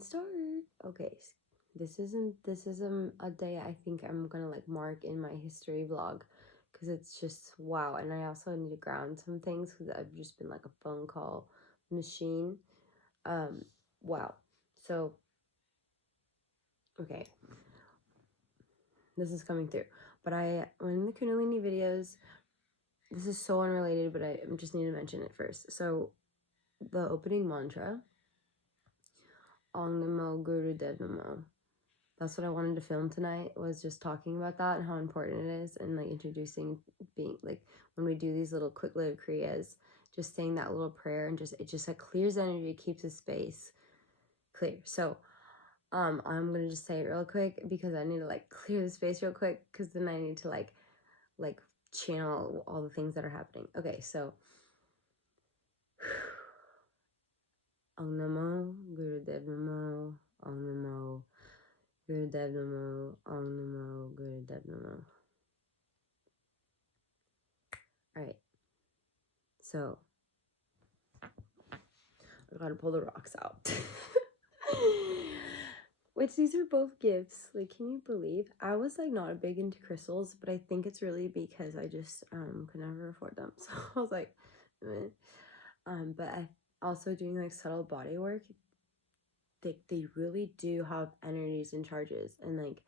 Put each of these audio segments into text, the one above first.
can start. Okay, this is a day I think I'm gonna like mark in my history vlog, because it's just wow. And I also need to ground some things because I've just been like a phone call machine. Wow. So okay, this is coming through, but when the Kundalini videos, this is so unrelated, but I just need to mention it first. So the opening mantra, 𝕤𝐸𝐸𝐷𝐿𝐸. That's what I wanted to film tonight, was just talking about that and how important it is, and like introducing, being like when we do these little quick little kriyas, just saying that little prayer, and it just like clears energy, keeps the space clear. So I'm gonna just say it real quick because I need to like clear the space real quick, because then I need to like channel all the things that are happening. Okay, so 𝕤𝐸𝐸𝐸𝐷𝐿𝐸, 𝕤𝐸𝐸𝐸𝐸𝐷𝐿𝐸, 𝕤𝐸𝐸𝐸𝐸𝐷𝐿𝐸. All right, so I gotta pull the rocks out. Which these are both gifts. Like, can you believe? I was like not big into crystals, but I think it's really because I just could never afford them. So I was like, meh. But I also doing like subtle body work. They really do have energies and charges, and like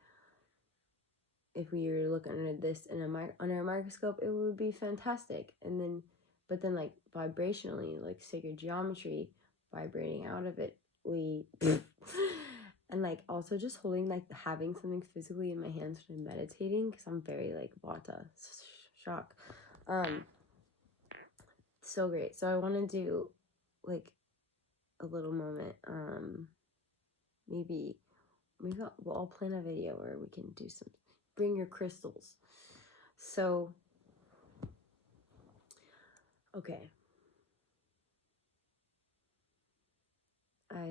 if we were to look under this under a microscope, it would be fantastic. But then like vibrationally, like sacred geometry, vibrating out of it, we and like also just holding, like having something physically in my hands when I'm meditating, because I'm very like vata shock. So great. So I want to do like a little moment. Maybe I'll plan a video where we can do some, bring your crystals. So okay, I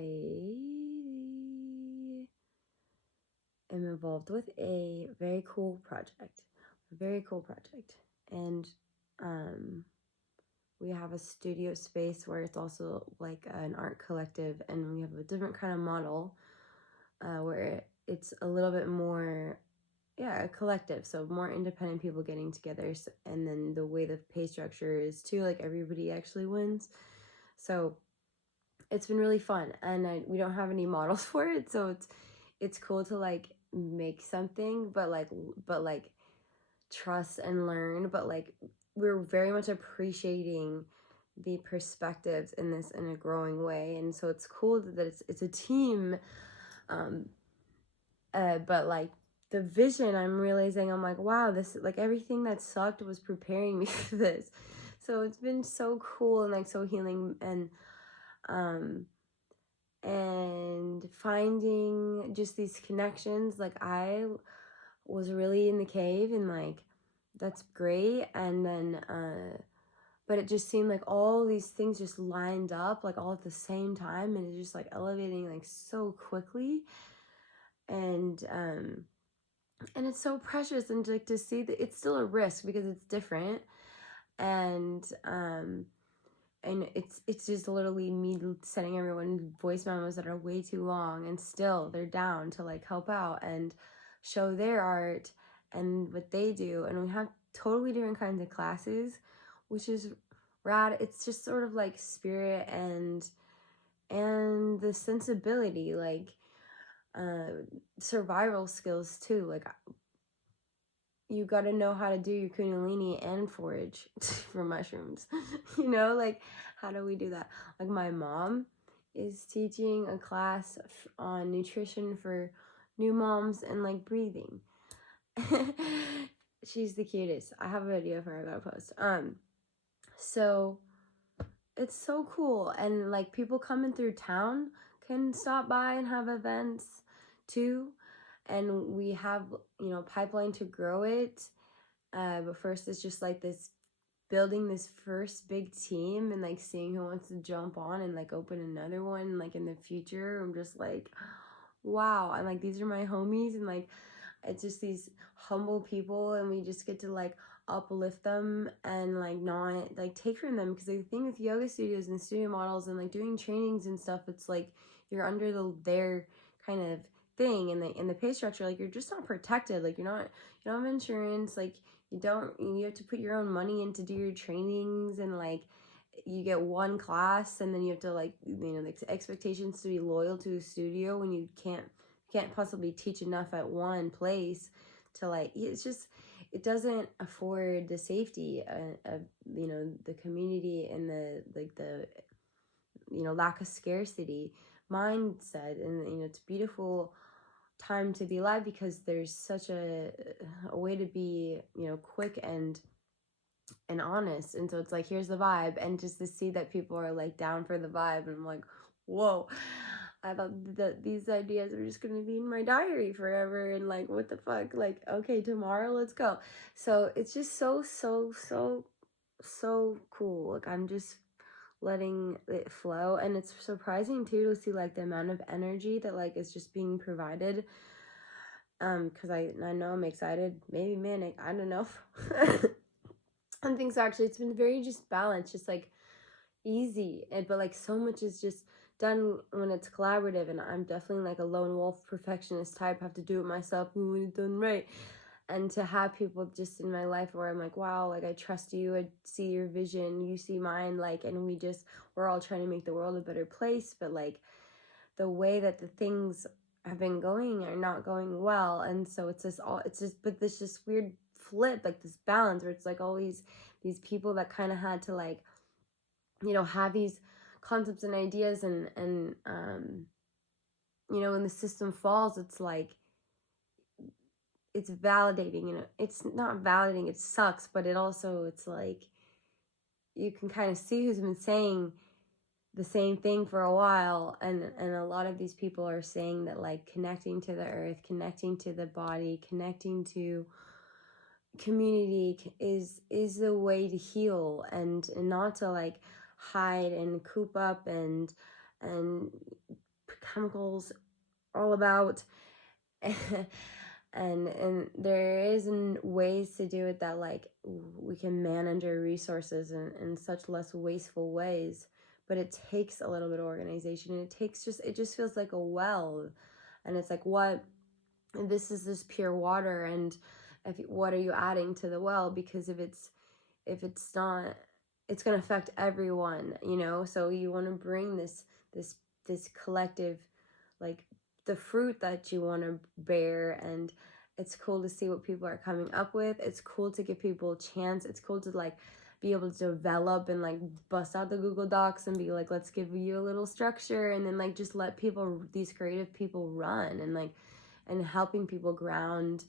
am involved with a very cool project, and we have a studio space where it's also like an art collective, and we have a different kind of model where it's a little bit more, a collective, so more independent people getting together. And then the way the pay structure is too, like everybody actually wins. So it's been really fun, and we don't have any models for it, so it's cool to like make something, but like trust and learn. But like we're very much appreciating the perspectives in this in a growing way, and so it's cool that it's a team. But like the vision, I'm realizing, I'm like, wow, this, like everything that sucked was preparing me for this. So it's been so cool and like so healing, and finding just these connections. Like I was really in the cave, and like that's great. And then but it just seemed like all these things just lined up like all at the same time, and it's just like elevating like so quickly. And it's so precious, and like to see that it's still a risk because it's different. And it's just literally me sending everyone voice memos that are way too long, and still they're down to like help out and show their art and what they do. And we have totally different kinds of classes, which is rad. It's just sort of like spirit and the sensibility, like survival skills too. Like you got to know how to do your kundalini and forage for mushrooms. Like how do we do that? Like my mom is teaching a class on nutrition for new moms and like breathing. She's the cutest. I have a video of her I gotta post. So it's so cool, and like people coming through town can stop by and have events too. And we have pipeline to grow it, but first it's just like this, building this first big team, and like seeing who wants to jump on and like open another one like in the future. I'm just like, wow. And like these are my homies, and like it's just these humble people, and we just get to like uplift them and like not like take from them. Because the thing with yoga studios and studio models and like doing trainings and stuff, it's like you're under their kind of thing in the pay structure, like you're just not protected. Like you don't have insurance, like you have to put your own money in to do your trainings, and like you get one class and then you have to like, the expectations to be loyal to a studio when you can't possibly teach enough at one place to like, it's just, it doesn't afford the safety of the community and the lack of scarcity mindset. And it's a beautiful time to be alive because there's such a way to be quick and honest. And so it's like, here's the vibe, and just to see that people are like down for the vibe, and I'm like, whoa, I thought that these ideas are just gonna be in my diary forever, and like, what the fuck, like, okay, tomorrow, let's go. So it's just so cool. Like, I'm just letting it flow, and it's surprising too to see like the amount of energy that like is just being provided, because I know I'm excited, maybe manic, I don't know. And things actually, it's been very just balanced, just like easy, but like so much is just done when it's collaborative, and I'm definitely like a lone wolf perfectionist type, have to do it myself and when it's done right. And to have people just in my life where I'm like, wow, like I trust you, I see your vision, you see mine, like, and we're all trying to make the world a better place, but like the way that the things have been going are not going well. And so it's this weird flip, like this balance where it's like always these people that kind of had to like, have these concepts and ideas, and when the system falls, it's like, it's validating, it's not validating, it sucks, but it's like, you can kind of see who's been saying the same thing for a while, and a lot of these people are saying that like connecting to the earth, connecting to the body, connecting to community is the way to heal, and not to like hide and coop up and chemicals all about. and there is ways to do it that like we can manage our resources in such less wasteful ways, but it takes a little bit of organization, and it just feels like a well, and it's like, what, this is this pure water, and what are you adding to the well? Because if it's not, it's going to affect everyone, so you want to bring this collective, like the fruit that you want to bear. And it's cool to see what people are coming up with. It's cool to give people a chance. It's cool to like be able to develop and like bust out the Google Docs and be like, let's give you a little structure, and then like just let these creative people run, and like, and helping people ground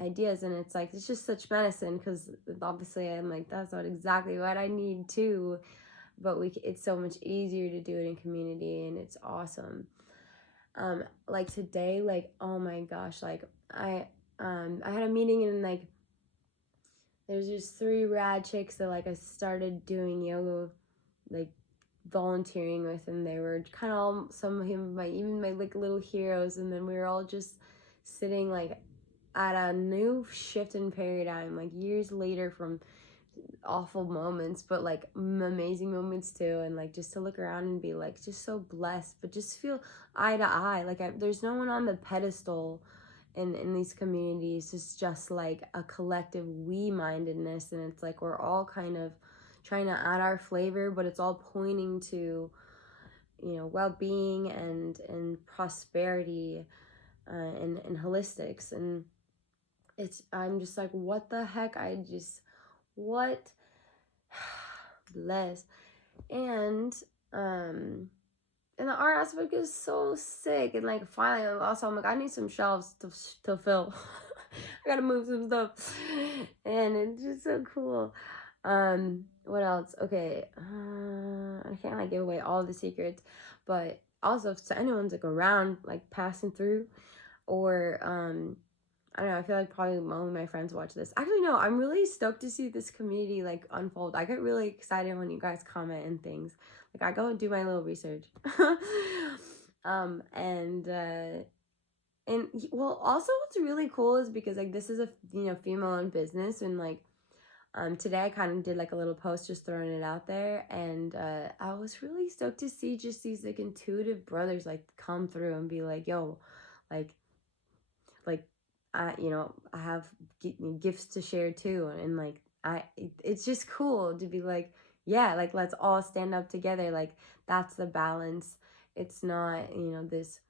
ideas. And it's like, it's just such medicine, because obviously I'm like, that's not exactly what I need too, but it's so much easier to do it in community, and it's awesome. Like today, like, oh my gosh, like I had a meeting, and like there's just 3 rad chicks that like I started doing yoga, like volunteering with, and they were kind of all, some of them even my like little heroes. And then we were all just sitting like at a new shift in paradigm, like years later from awful moments, but like amazing moments too. And like just to look around and be like just so blessed, but just feel eye to eye, like there's no one on the pedestal in these communities. It's just like a collective we-mindedness, and it's like we're all kind of trying to add our flavor, but it's all pointing to well-being and prosperity, and holistics. And I'm just like, what the heck, what bless. And the art aspect is so sick. And like finally, also I'm like, I need some shelves to fill. I gotta move some stuff, and it's just so cool. What else? Okay, I can't like give away all the secrets, but also if anyone's like around, like passing through, or I don't know, I feel like probably most of my friends watch this. Actually, no, I'm really stoked to see this community like unfold. I get really excited when you guys comment and things. Like I go and do my little research. And well, also what's really cool is because like this is a female-owned business, and like Today I kind of did like a little post just throwing it out there, and I was really stoked to see just these like intuitive brothers like come through and be like, yo, like I have gifts to share too, and like it's just cool to be like, yeah, like let's all stand up together. Like that's the balance. It's not, this,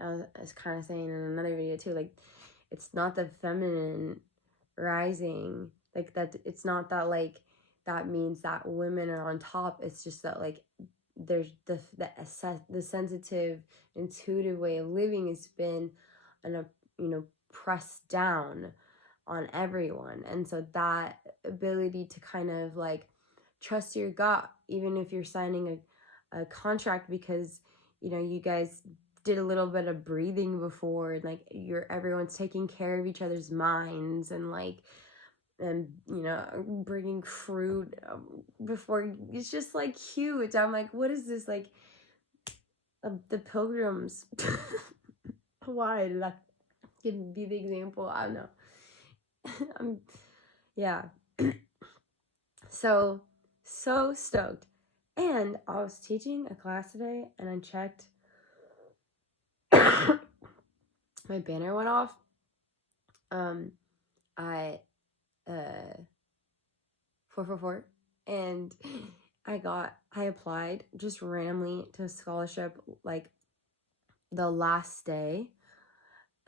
I was kind of saying in another video too, like it's not the feminine rising, like that. It's not that like that means that women are on top. It's just that like there's the sensitive, intuitive way of living has been pressed down on everyone. And so that ability to kind of like trust your gut, even if you're signing a contract, because you guys did a little bit of breathing before, and like everyone's taking care of each other's minds, and like, and bringing fruit before. It's just like huge. I'm like, what is this, like the pilgrims? Why did I give be the example? I don't know. Yeah. so stoked. And I was teaching a class today, and I checked. My banner went off. I 444, and I applied just randomly to a scholarship like the last day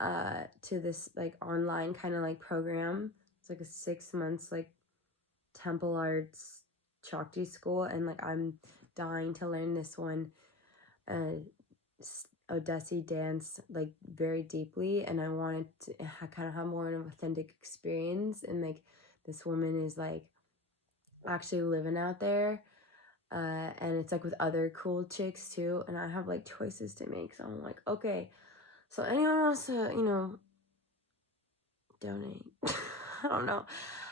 to this like online kind of like program. It's like a 6 months like temple arts Shakti school, and like I'm dying to learn this one Odissi dance like very deeply, and I wanted to kind of have more of an authentic experience. And like this woman is like actually living out there, and it's like with other cool chicks too, and I have like choices to make. So I'm like, okay, so anyone wants to donate. I don't know,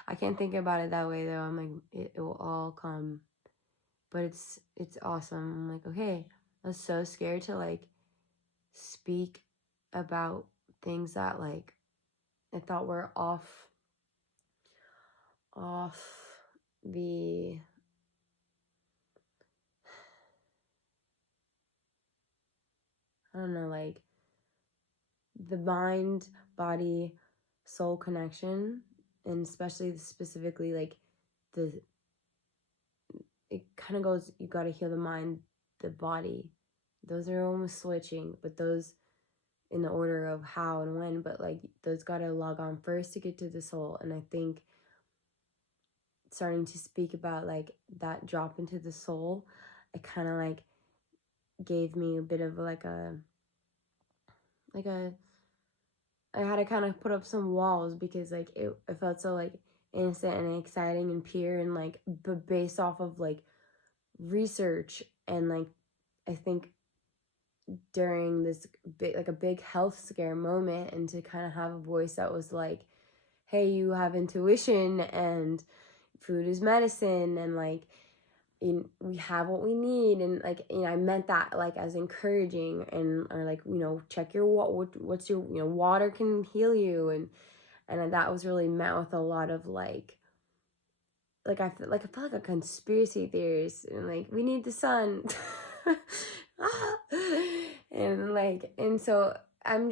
I can't think about it that way though. I'm like, it will all come, but it's awesome. I'm like, okay, I was so scared to like speak about things that like I thought were off the I don't know, like the mind, body, soul connection, and especially specifically like it kind of goes, you got to heal the mind, the body. Those are almost switching, but those in the order of how and when, but like those got to log on first to get to the soul. And I think starting to speak about like that drop into the soul, it kind of like gave me a bit of like a I had to kind of put up some walls, because like it felt so like innocent and exciting and pure, and like based off of like research. And like I think during this big health scare moment, and to kind of have a voice that was like, hey, you have intuition, and food is medicine, and like we have what we need, and like I meant that like as encouraging, and or like check your what's your water can heal you, and that was really met with a lot of like I felt like a conspiracy theorist, and like we need the sun. and so I'm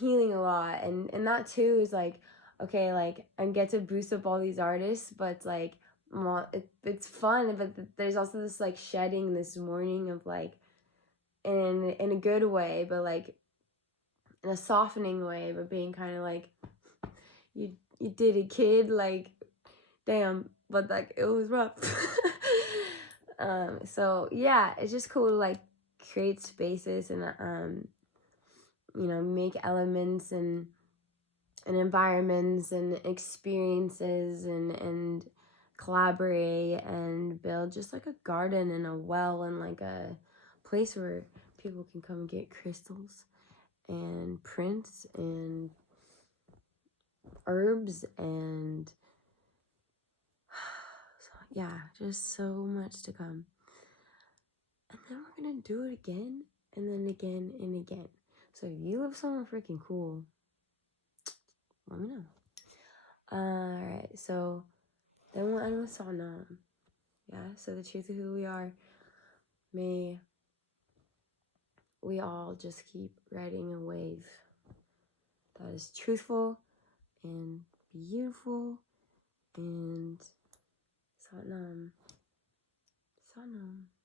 healing a lot, and that too is like, okay, like I get to boost up all these artists, but like, well, it's fun, but there's also this like shedding, this mourning of like in a good way, but like in a softening way, but being kind of like, you did it, kid, like damn, but like it was rough. So yeah, it's just cool to like create spaces and make elements and environments and experiences and collaborate and build just like a garden and a well, and like a place where people can come and get crystals and prints and herbs, and yeah, just so much to come. And then we're gonna do it again, and then again and again. So if you live somewhere freaking cool, let me know. Alright, so Then we'll end with 𝑠𝑎𝑛𝑎𝑚. Yeah, so the truth of who we are. May we all just keep riding a wave that is truthful and beautiful, and 𝑠𝑎𝑛𝑎𝑚. 𝑠𝑎𝑛𝑎𝑚.